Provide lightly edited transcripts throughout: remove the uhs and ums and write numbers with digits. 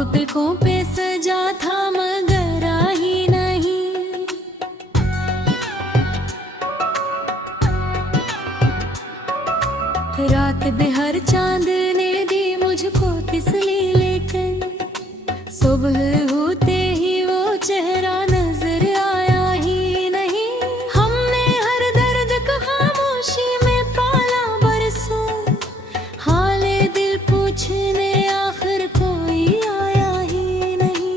पलकों पे सजा था मगर आई नहीं। रात बेहर चांद ने दी मुझको तिसली, लेकिन सुबह होते ही वो चेहरा नजर आया ही नहीं। हमने हर दर्द को खामोशी में पाला बरसों, हाले दिल पूछने आखिर कोई आया ही नहीं।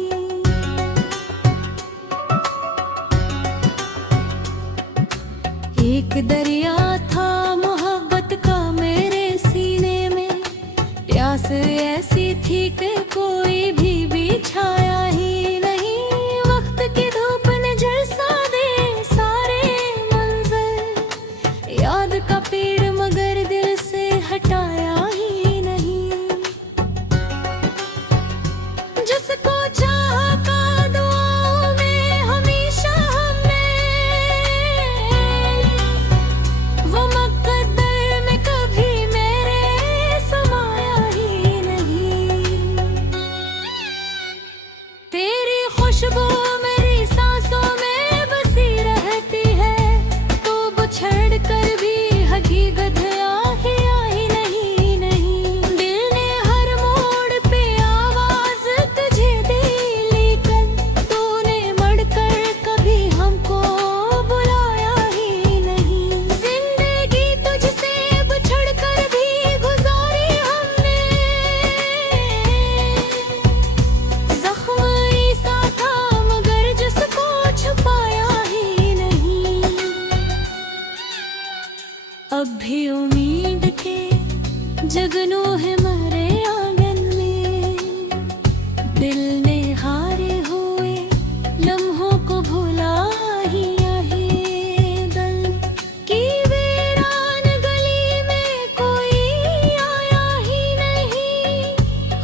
एक दरिया था मोहब्बत का मेरे सीने में, प्यास ऐसी थी कि कोई भी छाया ही नहीं। वक्त की धूप ने झलसा दे सारे मंजर, याद का पेड़ मगर दिल से हटाया ही नहीं। जिसको चाहा का दुआओं में हमेशा हमने, वो मुकद्दर में कभी मेरे समाया ही नहीं। तेरी खुशबू मेरी सांसों में बसी रहती है, तो बुछड़ कर भी हकीकत आही नहीं नहीं। दिल ने हर मोड़ पे आवाज तुझे दी, लेकिन तूने मुड़कर कभी हमको बुलाया ही नहीं। जिंदगी तुझसे बिछड़ कर भी गुजारी हमने, जख्म ऐसा था मगर जिसको छुपाया ही नहीं। अब भी उम्मीद के जगनू है मरे आंगन में, दिल ने हारे हुए लम्हों को भुला ही है दल की वीरान गली में कोई आया ही नहीं।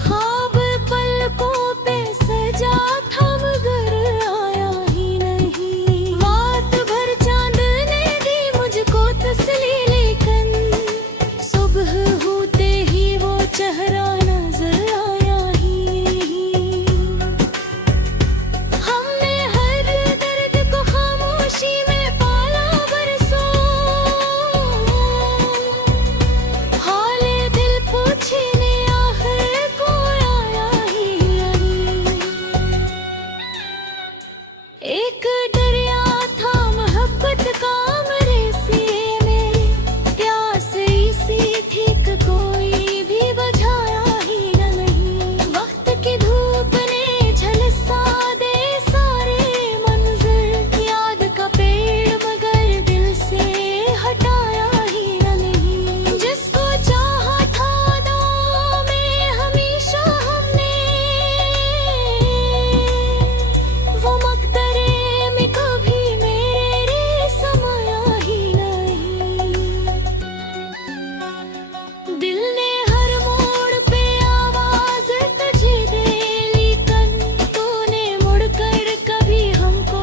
ख्वाब पलकों पे सजा था मगर आया ही नहीं। रात भर चांद ने दी मुझको तसली, लेकिन सुबह होते ही वो चेहरा नजर आया ही नहीं। हमने हर दर्द को खामोशी में पाला बरसों, हाले दिल पूछने आखिर कोई आया ही नहीं। एक दरिया था मोहब्बत का मेरे सीने में, प्यास ऐसी थी कि कोई भी बुझाया ही नहीं। वक्त की धूप ने झलसा दे सारे मंजर, याद का पेड़ मगर दिल से हटाया ही नहीं। जिसको चाहा था दुआओं में हमेशा हमने, वो मकदरे में कभी मेरे समाया ही नहीं। दिल ने हर मोड़ पे आवाज तुझे दे, लेकिन तूने मुड़कर कभी हमको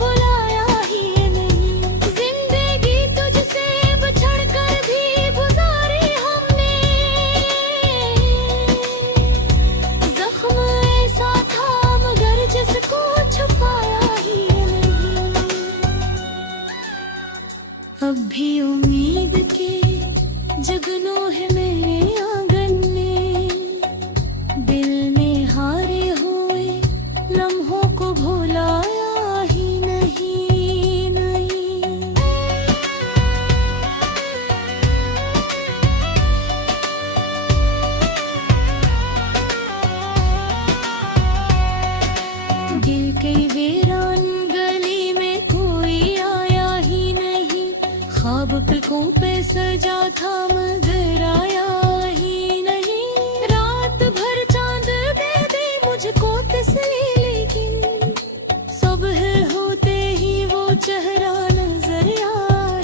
बुलाया ही नहीं। जिंदगी तुझसे बिछड़ कर भी गुजारी हमने, जख्म ऐसा था मगर जिसको छुपाया ही नहीं। अब भी उम्मीद के जगनू है मेरे आंगन में, दिल ने हारे हुए लम्हों को भुलाया ही नहीं नहीं। दिल के वीरान गली में कोई आया ही नहीं। ख्वाब पलकों पे सजा था मगर आया ही नहीं। रात भर चांद दे दी मुझको तसली, लेकिन सुबह होते ही वो चेहरा नजर आया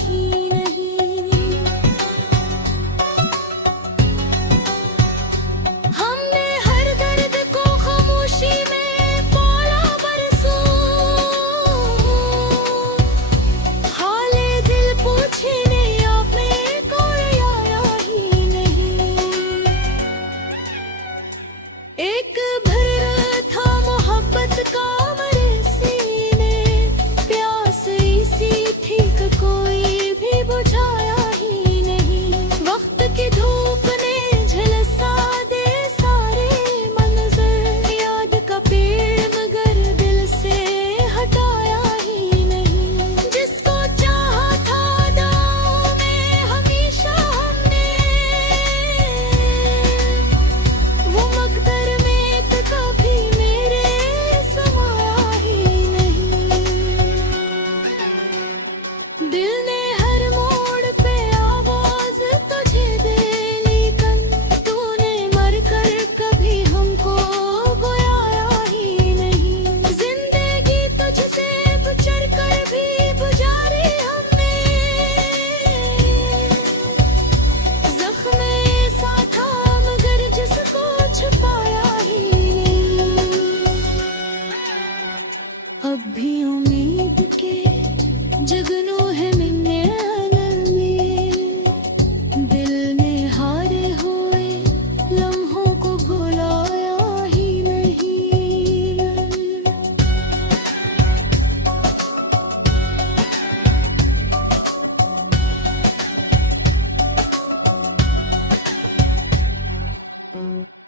ही नहीं। हमने हर दर्द को खामोशी में पाला बरसों, हाले दिल पूछने आफे कोई आया है।